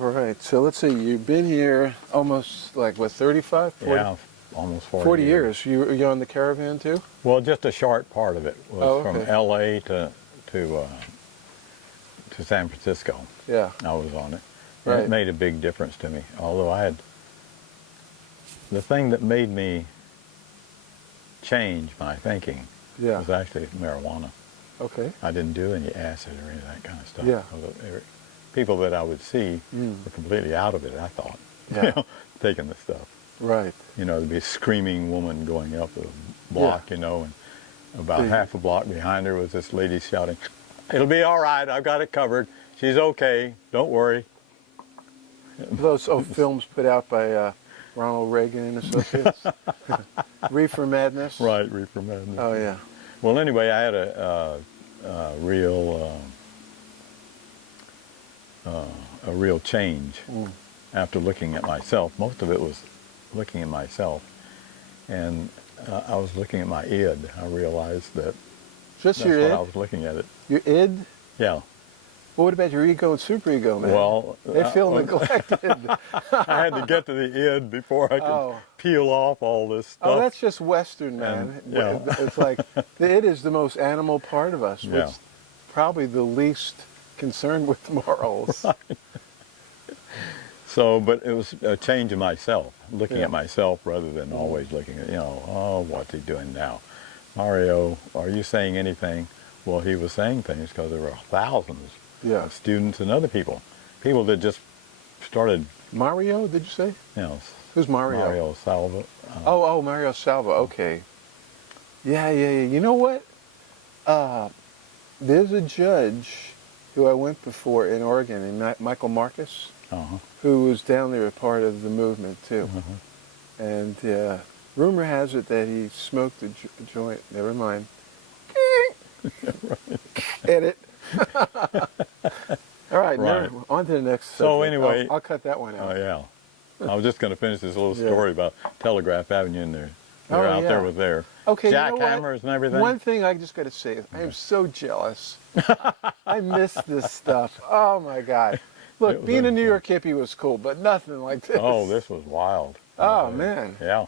All right. So let's see. You've been here almost like what, 35, 40? Yeah, almost 40, 40 years. You on the caravan too? Well, just a short part of it was Okay. from L.A. to San Francisco. Yeah. I was on it. And Right. it made a big difference to me. Although the thing that made me change my thinking Yeah. was actually marijuana. Okay. I didn't do any acid or any of that kind of stuff. Yeah. People that I would see were completely out of it, I thought, Yeah. taking the stuff. Right. There'd be a screaming woman going up a block, and about half a block behind her was this lady shouting, "It'll be all right, I've got it covered. She's okay, don't worry." Those films put out by Ronald Reagan and Associates. Reefer Madness. Right, Reefer Madness. Oh yeah. Well, anyway, I had a real change after looking at myself. Most of it was looking at myself, and I was looking at my id. I realized that Just that's your what id? I was looking at it. Your id? Yeah. Well, what about your ego and superego, man? Well, they feel neglected. I had to get to the id before I could peel off all this stuff. Oh, that's just Western, man. And, yeah. It's like the id is the most animal part of us. Yeah. It's probably the least concerned with morals. So, but it was a change in myself, looking at myself rather than always looking at, oh, what's he doing now? Mario, are you saying anything? Well, he was saying things because there were thousands of students and other people that just started. Mario, did you say? Who's Mario? Mario Salva. Mario Salva. Okay. Yeah. You know what? There's a judge who I went before in Oregon, named Michael Marcus, who was down there a part of the movement too. And rumor has it that he smoked a joint. Never mind. Edit. All right, on to the next subject. So anyway, I'll cut that one out. Oh yeah, I was just going to finish this little story about Telegraph Avenue, and they're out there with their jackhammers and everything. One thing I just got to say is I am so jealous. I miss this stuff. Oh my God! Look, being a New York hippie was cool, but nothing like this. Oh, this was wild. Oh man. Yeah.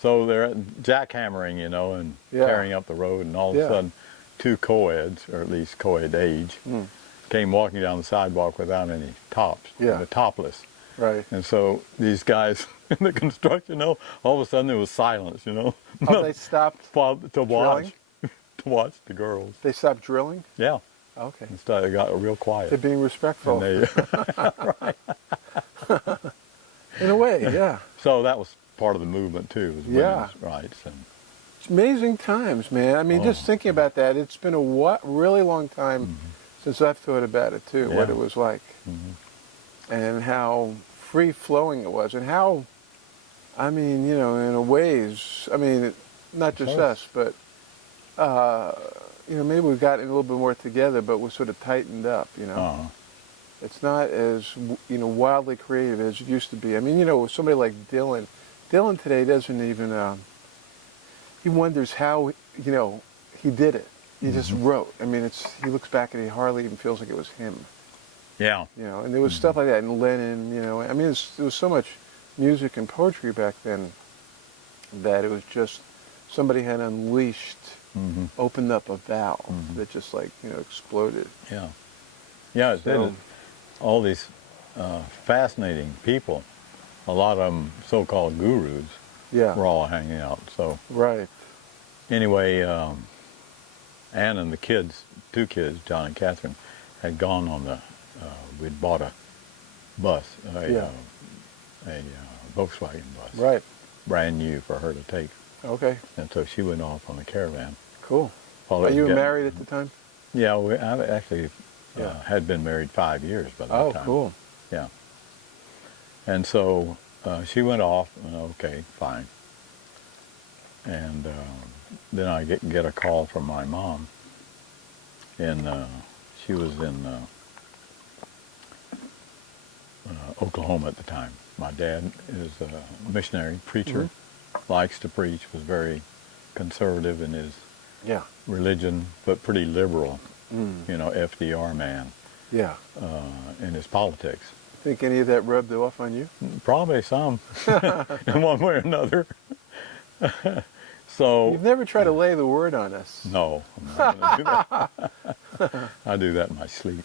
So they're jackhammering, and tearing up the road, and all of a sudden, two co-eds, or at least co-ed age, came walking down the sidewalk without any tops, topless. Right. And so these guys in the construction, all of a sudden there was silence, Oh, they stopped to watch the girls. They stopped drilling? Yeah. Okay. Instead, it got real quiet. They're being respectful. And right. In a way, yeah. So that was part of the movement too, was women's rights. And it's amazing times, man. I mean, just thinking about that, it's been a really long time since I've thought about it too, what it was like. And how free-flowing it was, and how, I mean, in a ways, I mean, not just us, but, maybe we've gotten a little bit more together, but we're sort of tightened up, It's not as, wildly creative as it used to be. I mean, somebody like Dylan today doesn't even, he wonders how, he did it. He just wrote. I mean, he looks back and he hardly even feels like it was him. Yeah. And there was stuff like that, and Lennon, I mean, there was so much music and poetry back then that it was just, somebody had unleashed, opened up a valve that just exploded. Yeah. Yeah, it did. All these fascinating people, a lot of them so-called gurus, were all hanging out. So anyway, Ann and the kids, two kids, John and Catherine, had gone on we'd bought a bus, a Volkswagen bus, brand new for her to take. Okay. And so she went off on the caravan. Cool. Are you married at the time? Yeah, I actually had been married 5 years by that time. Oh, cool. Yeah. And so she went off, and okay, fine. And then I get a call from my mom, and she was in Oklahoma at the time. My dad is a missionary preacher, likes to preach, was very conservative in his religion, but pretty liberal, FDR man in his politics. Think any of that rubbed off on you? Probably some, in one way or another. So you've never tried to lay the word on us. No, I'm not going to do that. I do that in my sleep.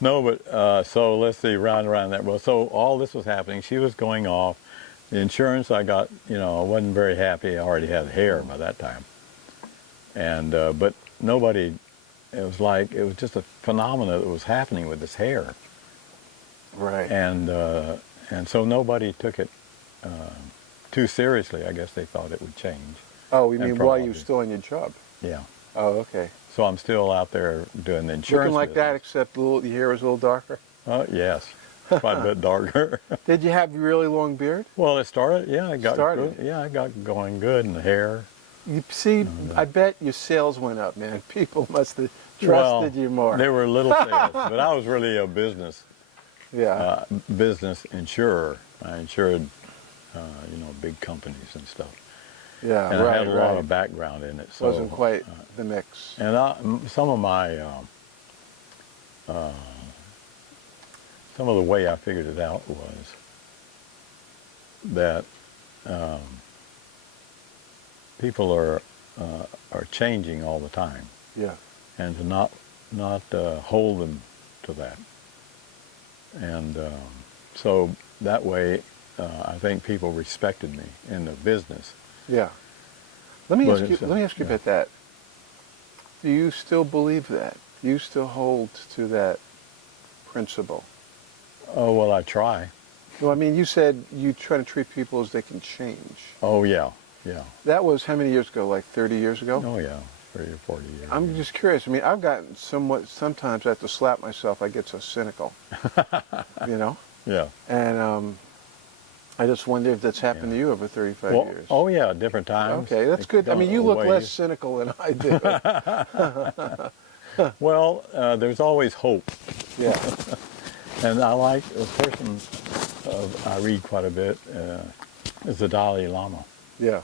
No, but so let's see, round around that. Well, so all this was happening. She was going off. The insurance I got, you know, I wasn't very happy. I already had hair by that time. And but nobody, it was like, it was just a phenomena that was happening with this hair. Right. And so nobody took it too seriously. I guess they thought it would change. Oh, you mean while you were still in your job? Yeah. Oh, okay. So I'm still out there doing the insurance. Looking like business. that, except your hair was a little darker? Yes, quite a bit darker. Did you have a really long beard? Well, it started, yeah, I got going good in the hair. You see, I bet your sales went up, man. People must have trusted you more. They were little sales, but I was really a business business insurer. I insured, you know, big companies and stuff. Yeah, and I had a lot of background in it. So wasn't quite the mix. And some of my, some of the way I figured it out was that people are changing all the time. Yeah. And to not hold them to that. And so that way, I think people respected me in the business. Yeah. Let me ask you about that. Do you still believe that? Do you still hold to that principle? Oh, well, I try. Well, I mean, you said you try to treat people as they can change. Oh, yeah, yeah. That was how many years ago? Like 30 years ago? Oh, yeah, 30 or 40 years. I'm just curious. I mean, I've gotten sometimes I have to slap myself. I get so cynical, you know? Yeah. And I just wonder if that's happened to you over 35 years. Oh, yeah, different times. Okay, that's good. I mean, you look less cynical than I do. Well, there's always hope. Yeah. And I like a person I read quite a bit is the Dalai Lama. Yeah.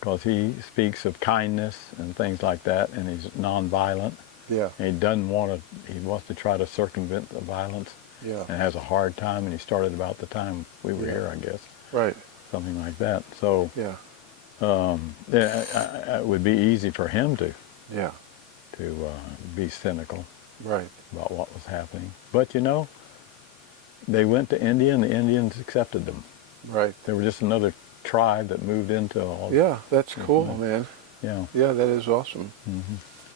Because he speaks of kindness and things like that, and he's nonviolent. Yeah. And he doesn't want to. He wants to try to circumvent the violence. Yeah. And has a hard time, and he started about the time we were here, I guess. Right. Something like that. So. Yeah. It would be easy for him to. Yeah. To be cynical. Right. About what was happening. But you know, they went to India and the Indians accepted them. Right. They were just another tribe that moved into all. Yeah, that's cool, man. Yeah. Yeah, that is awesome. Mm-hmm.